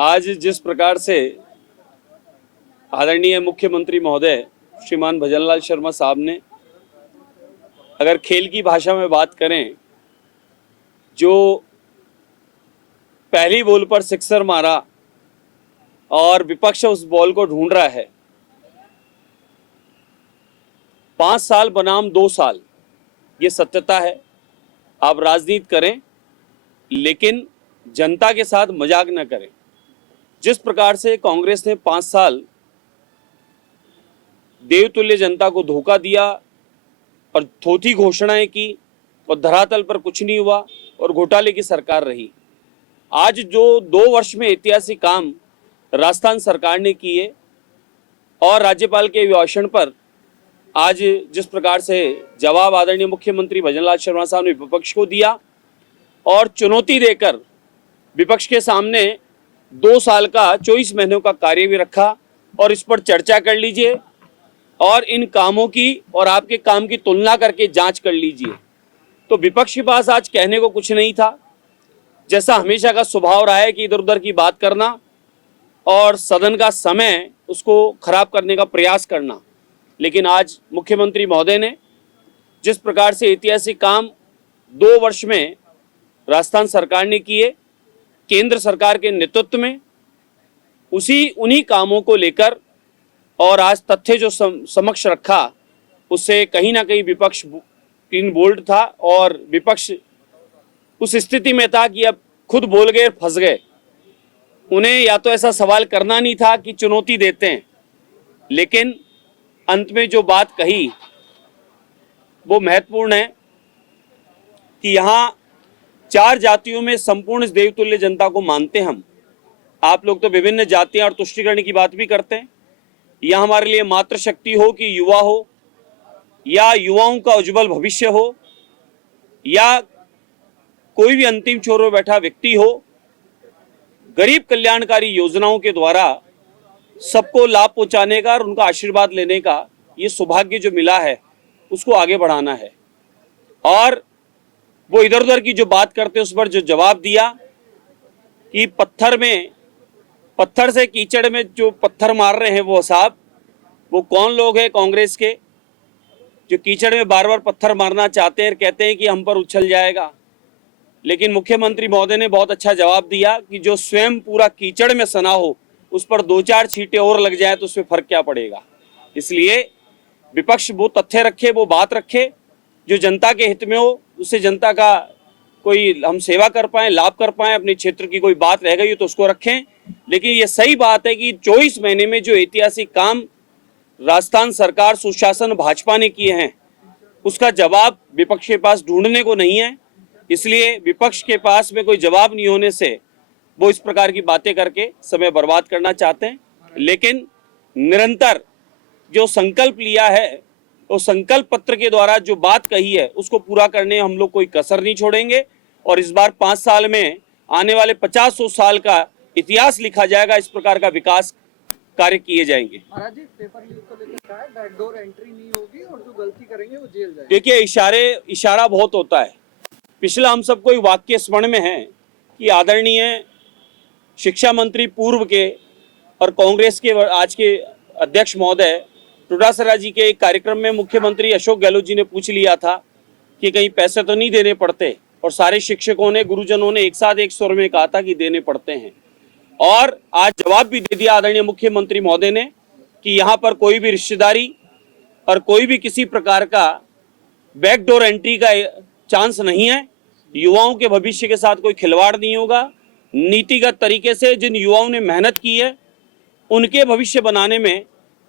आज जिस प्रकार से आदरणीय मुख्यमंत्री महोदय श्रीमान भजनलाल शर्मा साहब ने, अगर खेल की भाषा में बात करें, जो पहली बॉल पर सिक्सर मारा और विपक्ष उस बॉल को ढूंढ रहा है। 5 साल बनाम 2 साल, ये सत्यता है। आप राजनीति करें लेकिन जनता के साथ मजाक न करें। जिस प्रकार से कांग्रेस ने 5 साल देवतुल्य जनता को धोखा दिया और थोथी घोषणाएं की और धरातल पर कुछ नहीं हुआ और घोटाले की सरकार रही। आज जो 2 वर्ष में ऐतिहासिक काम राजस्थान सरकार ने किए और राज्यपाल के अभिभाषण पर आज जिस प्रकार से जवाब आदरणीय मुख्यमंत्री भजनलाल शर्मा साहब ने विपक्ष को दिया और चुनौती देकर विपक्ष के सामने 2 साल का 24 महीनों का कार्य भी रखा और इस पर चर्चा कर लीजिए और इन कामों की और आपके काम की तुलना करके जांच कर लीजिए। तो विपक्ष के पास आज कहने को कुछ नहीं था। जैसा हमेशा का स्वभाव रहा है कि इधर उधर की बात करना और सदन का समय उसको खराब करने का प्रयास करना। लेकिन आज मुख्यमंत्री महोदय ने जिस प्रकार से ऐतिहासिक काम 2 वर्ष में राजस्थान सरकार ने किए, केंद्र सरकार के नेतृत्व में, उन्हीं कामों को लेकर और आज तथ्य जो समक्ष रखा, उससे कहीं ना कहीं विपक्ष क्लीन बोल्ड था और विपक्ष उस स्थिति में था कि अब खुद बोल गए, फंस गए। उन्हें या तो ऐसा सवाल करना नहीं था कि चुनौती देते हैं, लेकिन अंत में जो बात कही वो महत्वपूर्ण है कि यहाँ 4 जातियों में संपूर्ण देवतुल्य जनता को मानते हैं हम। आप लोग तो विभिन्न जातियां और तुष्टिकरण की बात भी करते हैं। यह हमारे लिए मातृशक्ति हो कि युवा हो या युवाओं का उज्जवल भविष्य हो या कोई भी अंतिम छोर में बैठा व्यक्ति हो, गरीब कल्याणकारी योजनाओं के द्वारा सबको लाभ पहुंचाने का और उनका आशीर्वाद लेने का ये सौभाग्य जो मिला है उसको आगे बढ़ाना है। और वो इधर उधर की जो बात करते हैं उस पर जो जवाब दिया कि पत्थर से कीचड़ में जो पत्थर मार रहे हैं वो साहब, वो कौन लोग हैं कांग्रेस के जो कीचड़ में बार बार पत्थर मारना चाहते हैं, कहते हैं कि हम पर उछल जाएगा। लेकिन मुख्यमंत्री महोदय ने बहुत अच्छा जवाब दिया कि जो स्वयं पूरा कीचड़ में सना हो उस पर 2-4 छींटे और लग जाए तो उसमें फर्क क्या पड़ेगा। इसलिए विपक्ष वो तथ्य रखे, वो बात रखे जो जनता के हित में हो, उससे जनता का कोई हम सेवा कर पाएं, लाभ कर पाएं, अपने क्षेत्र की कोई बात रह गई हो तो उसको रखें। लेकिन ये सही बात है कि 24 महीने में जो ऐतिहासिक काम राजस्थान सरकार सुशासन भाजपा ने किए हैं उसका जवाब विपक्ष के पास ढूंढने को नहीं है। इसलिए विपक्ष के पास में कोई जवाब नहीं होने से वो इस प्रकार की बातें करके समय बर्बाद करना चाहते हैं। लेकिन निरंतर जो संकल्प लिया है, वो संकल्प पत्र के द्वारा जो बात कही है उसको पूरा करने हम लोग कोई कसर नहीं छोड़ेंगे और इस बार 5 साल में आने वाले 50-100 साल का इतिहास लिखा जाएगा। इस प्रकार का विकास कार्य किए जाएंगे। महाराज जी, पेपर लीक को लेकर क्या है? बैकडोर एंट्री नहीं होगी और जो गलती करेंगे वो जेल जाएंगे। देखिए, इशारा बहुत होता है। पिछला हम सबको एक वाक्य स्मरण में है कि आदरणीय शिक्षा मंत्री पूर्व के और कांग्रेस के आज के अध्यक्ष महोदय टुडासरा जी के एक कार्यक्रम में मुख्यमंत्री अशोक गहलोत जी ने पूछ लिया था कि कहीं पैसे तो नहीं देने पड़ते, और सारे शिक्षकों ने, गुरुजनों ने एक साथ एक स्वर में कहा था कि देने पड़ते हैं। और आज जवाब भी दे दिया आदरणीय मुख्यमंत्री महोदय ने कि यहाँ पर कोई भी रिश्तेदारी और कोई भी किसी प्रकार का बैकडोर एंट्री का चांस नहीं है। युवाओं के भविष्य के साथ कोई खिलवाड़ नहीं होगा। नीतिगत तरीके से जिन युवाओं ने मेहनत की है उनके भविष्य बनाने में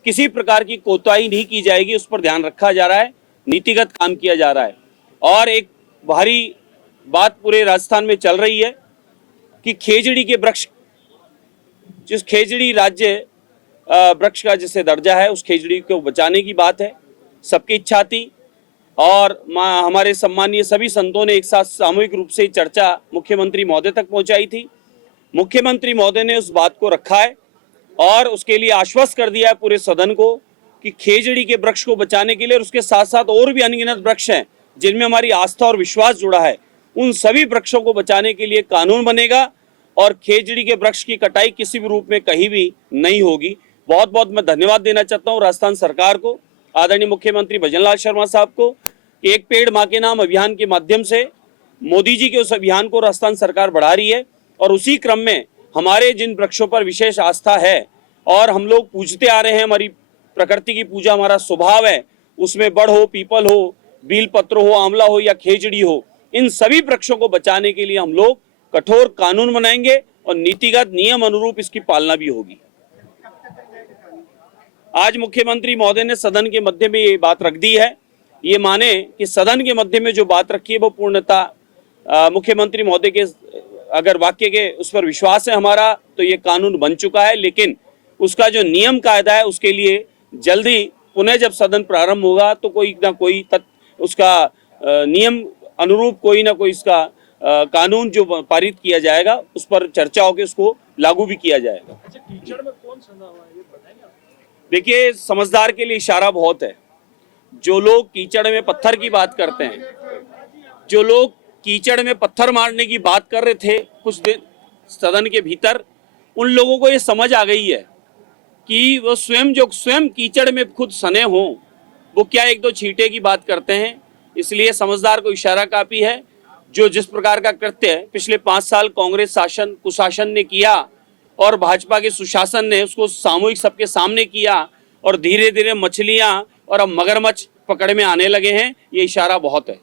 किसी प्रकार की कोताही नहीं की जाएगी, उस पर ध्यान रखा जा रहा है, नीतिगत काम किया जा रहा है। और एक भारी बात पूरे राजस्थान में चल रही है कि खेजड़ी के वृक्ष, जिस खेजड़ी राज्य वृक्ष का जिसे दर्जा है, उस खेजड़ी को बचाने की बात है। सबकी इच्छा थी और हमारे सम्मानीय सभी संतों ने एक साथ सामूहिक रूप से चर्चा मुख्यमंत्री महोदय तक पहुंचाई थी। मुख्यमंत्री महोदय ने उस बात को रखा है और उसके लिए आश्वस्त कर दिया है पूरे सदन को कि खेजड़ी के वृक्ष को बचाने के लिए, और उसके साथ साथ और भी अनगिनत वृक्ष हैं जिनमें हमारी आस्था और विश्वास जुड़ा है, उन सभी वृक्षों को बचाने के लिए कानून बनेगा और खेजड़ी के वृक्ष की कटाई किसी भी रूप में कहीं भी नहीं होगी। बहुत बहुत मैं धन्यवाद देना चाहता हूँ राजस्थान सरकार को, आदरणीय मुख्यमंत्री भजनलाल शर्मा साहब को, कि एक पेड़ मां के नाम अभियान के माध्यम से मोदी जी के उस अभियान को राजस्थान सरकार बढ़ा रही है। और उसी क्रम में हमारे जिन वृक्षों पर विशेष आस्था है और हम लोग पूजते आ रहे हैं, हमारी प्रकृति की पूजा हमारा स्वभाव है, उसमें बड़ हो, पीपल हो, बील पत्र हो, आंवला हो या खेजड़ी हो, इन सभी वृक्षों को बचाने के लिए हम लोग कठोर कानून बनाएंगे और नीतिगत नियम अनुरूप इसकी पालना भी होगी। आज मुख्यमंत्री महोदय ने सदन के मध्य में ये बात रख दी है। ये माने कि सदन के मध्य में जो बात रखी है वो पूर्णतः मुख्यमंत्री महोदय के अगर वाक्य के उस पर विश्वास है हमारा, तो ये कानून बन चुका है। लेकिन उसका जो नियम कायदा है उसके लिए जल्दी पुनः जब सदन प्रारंभ होगा तो कोई ना कोई उसका नियम अनुरूप कोई ना कोई इसका कानून जो पारित किया जाएगा उस पर चर्चा होकर उसको लागू भी किया जाएगा। अच्छा, कीचड़ में कौन सना हुआ है ये बताएंगे आप? देखिए, समझदार के लिए इशारा बहुत है। जो लोग कीचड़ में पत्थर की बात करते हैं, जो लोग कीचड़ में पत्थर मारने की बात कर रहे थे कुछ दिन सदन के भीतर, उन लोगों को ये समझ आ गई है कि वो स्वयं कीचड़ में खुद सने हों, वो क्या एक दो छींटे की बात करते हैं। इसलिए समझदार को इशारा काफी है। जो जिस प्रकार का कृत्य पिछले 5 साल कांग्रेस शासन कुशासन ने किया और भाजपा के सुशासन ने उसको सामूहिक सबके सामने किया और धीरे धीरे मछलियां और अब मगरमच्छ पकड़ में आने लगे हैं, ये इशारा बहुत है।